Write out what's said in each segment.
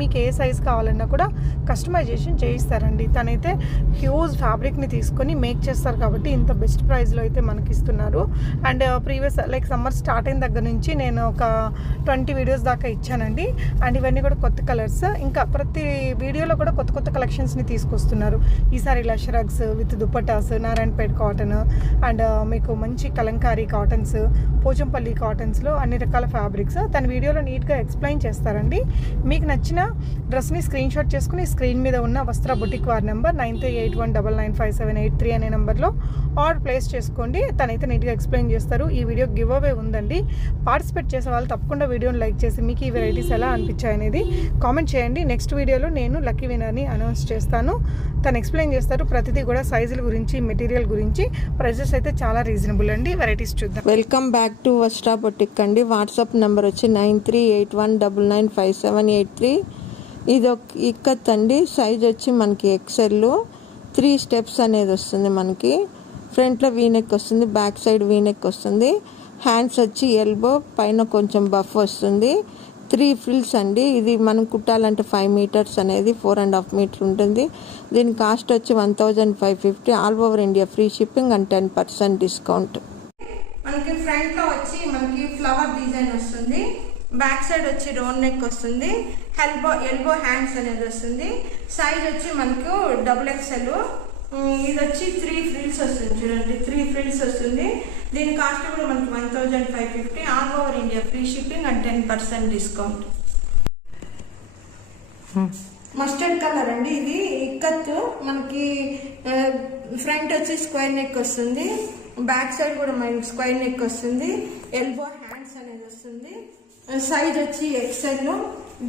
మీకు ఏ సైజ్ కావాలన్నా కూడా కస్టమైజేషన్ చేయిస్తారండి. తనైతే హ్యూజ్ ఫ్యాబ్రిక్ని తీసుకొని మేక్ చేస్తారు కాబట్టి ఇంత బెస్ట్ ప్రైస్లో అయితే మనకి ఇస్తున్నారు. And previous like summer start అయిన దగ్గర నుంచి నేను ఒక 20 వీడియోస్ దాకా ఇచ్చానండి. అండ్ ఇవన్నీ కూడా కొత్త కలర్స్, ఇంకా ప్రతి వీడియోలో కూడా కొత్త కొత్త కలెక్షన్స్ని తీసుకొస్తున్నారు. ఈసారి ఇలా shrugs with dupattas, Narayanpet cotton and మీకు మంచి కలంకారీ కాటన్స్, పోచంపల్లి కాటన్స్లో అన్ని రకాల ఫ్యాబ్రిక్స్ తన వీడియోలో నీట్గా ఎక్స్ప్లెయిన్ చేస్తారండి. మీకు నచ్చిన డ్రెస్ని స్క్రీన్ షాట్ చేసుకుని స్క్రీన్ మీద ఉన్న వస్త్ర బుటిక్ వారి నెంబర్ 9381995783 అనే నెంబర్లో ఆర్డర్ ప్లేస్ చేసుకోండి. తనైతే నీట్గా ఎక్స్ప్లెయిన్ చేస్తారు. ఈ వీడియో గివ్ అవే ఉందండి. పార్టిసిపేట్ చేసే వాళ్ళు తప్పకుండా వీడియోని లైక్ చేసి మీకు ఈ వెరైటీస్ ఎలా అనిపించాయి అనేది కామెంట్ చేయండి. నెక్స్ట్ వీడియోలో నేను లక్కీ విన్నర్ని అనౌన్స్ చేస్తాను. తను ఎక్స్ప్లెయిన్ చేస్తారు ప్రతిదీ కూడా, సైజుల గురించి, మెటీరియల్ గురించి. ప్రైజెస్ అయితే చాలా రీజనబుల్ అండి. వెరైటీస్ చూద్దాం. వెల్కమ్ బ్యాక్ టు వస్త్ర బుటిక్ అండి. వాట్సాప్ నెంబర్ వచ్చి 9381995783. ఇది ఒక ఇక్కత్ అండి. సైజ్ వచ్చి మనకి ఎక్సెల్ 3 స్టెప్స్ అనేది వస్తుంది. మనకి ఫ్రంట్లో వీనెక్ వస్తుంది, బ్యాక్ సైడ్ వీనెక్ వస్తుంది. హ్యాండ్స్ వచ్చి ఎల్బో పైన కొంచెం బఫ్ వస్తుంది. 3 ఫ్రిల్స్ అండి. ఇది మనం కుట్టాలంటే 5 మీటర్స్ అనేది 4.5 మీటర్ ఉంటుంది. దీని కాస్ట్ వచ్చి 1550. All over India free shipping and 10% discount. మనకి ఫ్రంట్ లో వచ్చి మనకి ఫ్లవర్ డిజైన్ వస్తుంది. బ్యాక్ సైడ్ వచ్చి రౌండ్ నెక్ వస్తుంది. ఎల్బో హ్యాండ్స్ అనేది వస్తుంది. సైజ్ వచ్చి మనకు XXL. ఇది వచ్చి 3 ఫ్రిల్స్ వస్తుంది. చూడండి 3 ఫ్రిల్స్ వస్తుంది. దీని కాస్ట్ కూడా మనకి 1550. All over India free shipping and 10% discount. Mustard colour అండి. ఇది ఇక్కత్. మనకి ఫ్రంట్ వచ్చి స్క్వేర్ నెక్ వస్తుంది. బ్యాక్ సైడ్ కూడా మనకి స్క్వేర్ నెక్ వస్తుంది. ఎల్బో హ్యాండ్స్ అనేది వస్తుంది. సైజ్ వచ్చి XL.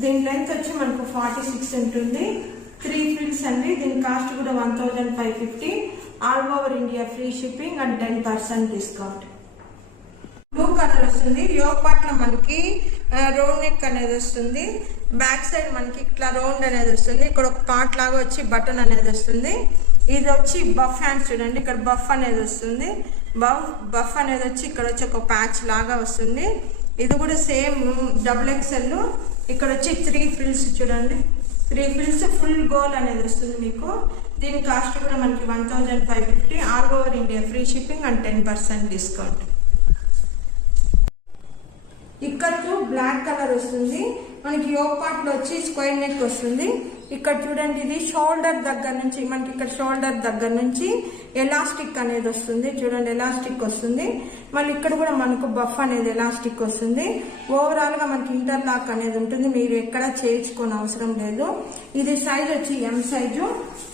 దీని లెంత్ వచ్చి మనకు 46 ఉంటుంది. 3 ఫ్రిల్స్ అండి. దీని కాస్ట్ కూడా 1550. All over India free shipping and 10% discount. Blue colour వస్తుంది. యోగ్ పార్ట్ లో మనకి రౌండ్ నెక్ అనేది వస్తుంది. బ్యాక్ సైడ్ మనకి ఇట్లా రౌండ్ అనేది వస్తుంది. ఇక్కడ ఒక పార్ట్ లాగా వచ్చి బటన్ అనేది వస్తుంది. ఇది వచ్చి బఫ్ హ్యాండ్స్. చూడండి ఇక్కడ బఫ్ అనేది వస్తుంది. బఫ్ అనేది వచ్చి ఇక్కడ వచ్చి ఒక ప్యాచ్ లాగా వస్తుంది. ఇది కూడా సేమ్ XXL. ఇక్కడ వచ్చి 3 ఫ్రిల్స్. చూడండి 3 ఫ్రిల్స్ ఫుల్ గోల్ అనేది వస్తుంది మీకు. దీని కాస్ట్ కూడా మనకి 1550. All over India free shipping and 10% discount. Ikat black colour వస్తుంది. మనకి యోగ్ పార్ట్ లో వచ్చి స్క్వేర్ నెక్ వస్తుంది. ఇక్కడ చూడండి ఇది షోల్డర్ దగ్గర నుంచి మనకి ఇక్కడ షోల్డర్ దగ్గర నుంచి ఎలాస్టిక్ అనేది వస్తుంది. చూడండి ఎలాస్టిక్ వస్తుంది. మళ్ళీ ఇక్కడ కూడా మనకు బఫ్ అనేది ఎలాస్టిక్ వస్తుంది. ఓవరాల్ గా మనకి ఇంటర్లాక్ అనేది ఉంటుంది. మీరు ఎక్కడ చేయించుకోని అవసరం లేదు. ఇది సైజ్ వచ్చి M సైజు.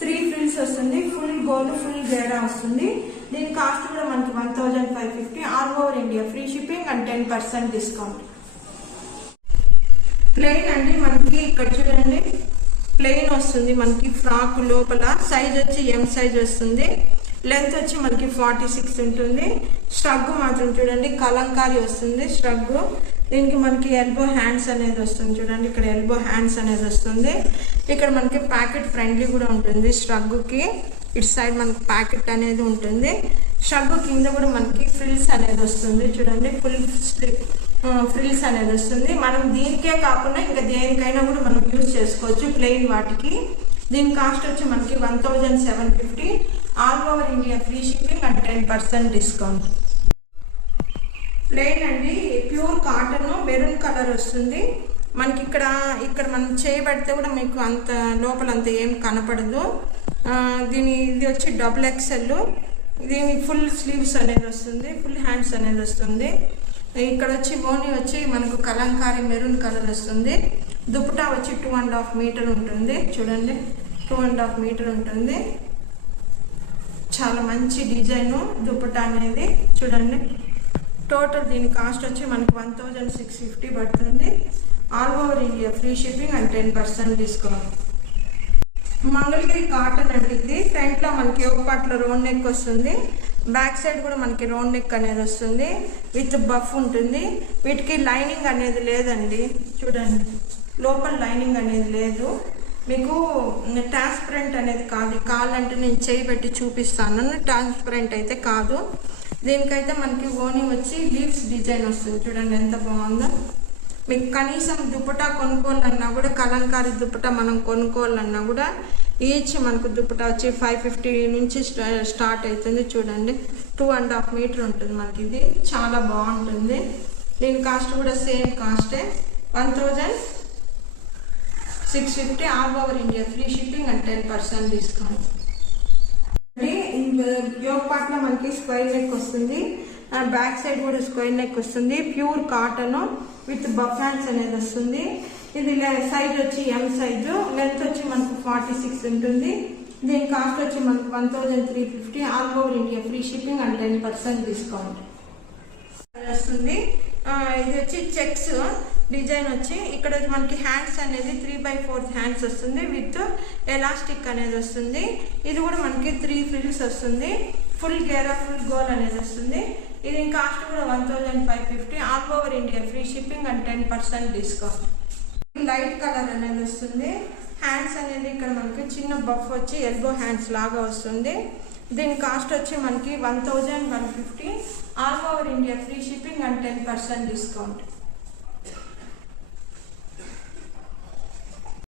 3 ఫ్రిల్స్ వస్తుంది. ఫుల్ గోల్డ్ ఫుల్ గేరా వస్తుంది. దీని కాస్ట్ కూడా మనకి 1550. All over India free shipping and 10% discount. Plain అండి. మనకి ఇక్కడ చూడండి ప్లెయిన్ వస్తుంది. మనకి ఫ్రాక్ లోపల సైజ్ వచ్చి M సైజ్ వస్తుంది. లెంత్ వచ్చి మనకి 46 ఉంటుంది. స్ట్రగ్ మాత్రం చూడండి కలంకారీ వస్తుంది స్ట్రగ్. దీనికి మనకి ఎల్బో హ్యాండ్స్ అనేది వస్తుంది. చూడండి ఇక్కడ ఎల్బో హ్యాండ్స్ అనేది వస్తుంది. ఇక్కడ మనకి ప్యాకెట్ ఫ్రెండ్లీ కూడా ఉంటుంది. స్ట్రగ్ కి ఇటు సైడ్ మనకి ప్యాకెట్ అనేది ఉంటుంది. స్ట్రగ్ కింద కూడా మనకి ఫ్రిల్స్ అనేది వస్తుంది. చూడండి ఫుల్ ఫ్రిల్స్ అనేది వస్తుంది. మనం దీనికే కాకుండా ఇంకా దేనికైనా కూడా మనం యూజ్ చేసుకోవచ్చు ప్లెయిన్ వాటికి. దీని కాస్ట్ వచ్చి మనకి 1750. All over India free shipping and 10% discount. Plain అండి. ప్యూర్ కాటన్ మెరూన్ కలర్ వస్తుంది. మనకి ఇక్కడ మనం చేయబడితే కూడా మీకు అంత లోపల అంత ఏం కనపడదు. ఇది వచ్చి XXL. దీని ఫుల్ స్లీవ్స్ అనేది వస్తుంది. ఫుల్ హ్యాండ్స్ అనేది వస్తుంది. ఇక్కడ వచ్చి ఓని వచ్చి మనకు కలంకారీ మెరూన్ కలర్ వస్తుంది. దుపట్టా వచ్చి 2.5 మీటర్ ఉంటుంది. చూడండి 2.5 మీటర్ ఉంటుంది. చాలా మంచి డిజైన్ దుపట్టా అనేది. చూడండి టోటల్ దీని కాస్ట్ వచ్చి మనకు 1650 పడుతుంది. All over India free shipping and 10% discount. Mangalagiri cotton అండి. ఇది ఫ్రంట్ లో మనకి ఒక పార్ట్లో రౌండ్ నెక్ వస్తుంది. బ్యాక్ సైడ్ కూడా మనకి రౌండ్ నెక్ అనేది వస్తుంది. విత్ బఫ్ ఉంటుంది. వీటికి లైనింగ్ అనేది లేదండి. చూడండి లోపల లైనింగ్ అనేది లేదు. మీకు ట్రాన్స్పరెంట్ అనేది కాదు. కావాలంటే నేను చేయి పెట్టి చూపిస్తాను. ట్రాన్స్పరెంట్ అయితే కాదు. దీనికైతే మనకి ఓని వచ్చి లీవ్స్ డిజైన్ వస్తుంది. చూడండి ఎంత బాగుందో. మీకు కనీసం దుపట్టా కొనుక్కోవాలన్నా కూడా కలంకారీ దుపట్టా మనం కొనుక్కోవాలన్నా కూడా ఈచ్ మనకు దుపట్టా వచ్చి 550 నుంచి స్టార్ట్ అవుతుంది. చూడండి 2.5 మీటర్ ఉంటుంది మనకి. ఇది చాలా బాగుంటుంది. దీని కాస్ట్ కూడా సేమ్ కాస్టే 1650 all over India, free shipping and 10% discount. Yoke part లో మనకి స్క్వేర్ నెక్ వస్తుంది, బ్యాక్ సైడ్ కూడా స్క్వేర్ నెక్ వస్తుంది. Pure cotton with puff hands అనేది వస్తుంది. ఇది సైజ్ వచ్చి ఎం సైజు, లెంత్ వచ్చి మనకు 46 ఉంటుంది. దీని కాస్ట్ వచ్చి మనకు 1350 all over India, free shipping and 10% discount వస్తుంది. ఇది వచ్చి చెక్స్ డిజైన్ వచ్చి ఇక్కడ మనకి హ్యాండ్స్ అనేది 3/4 హ్యాండ్స్ వస్తుంది విత్ ఎలాస్టిక్ అనేది వస్తుంది. ఇది కూడా మనకి 3 ఫ్రిల్స్ వస్తుంది. ఫుల్ గేరా ఫుల్ గోల్ అనేది వస్తుంది. ఇది కాస్ట్ కూడా 1550 all over India, free shipping and 10% discount. Light colour అనేది వస్తుంది. హ్యాండ్స్ అనేది ఇక్కడ మనకి చిన్న బఫ్ వచ్చి ఎల్బో హ్యాండ్స్ లాగా వస్తుంది. దీని కాస్ట్ వచ్చి మనకి 1150 all over India, free shipping and 10% discount.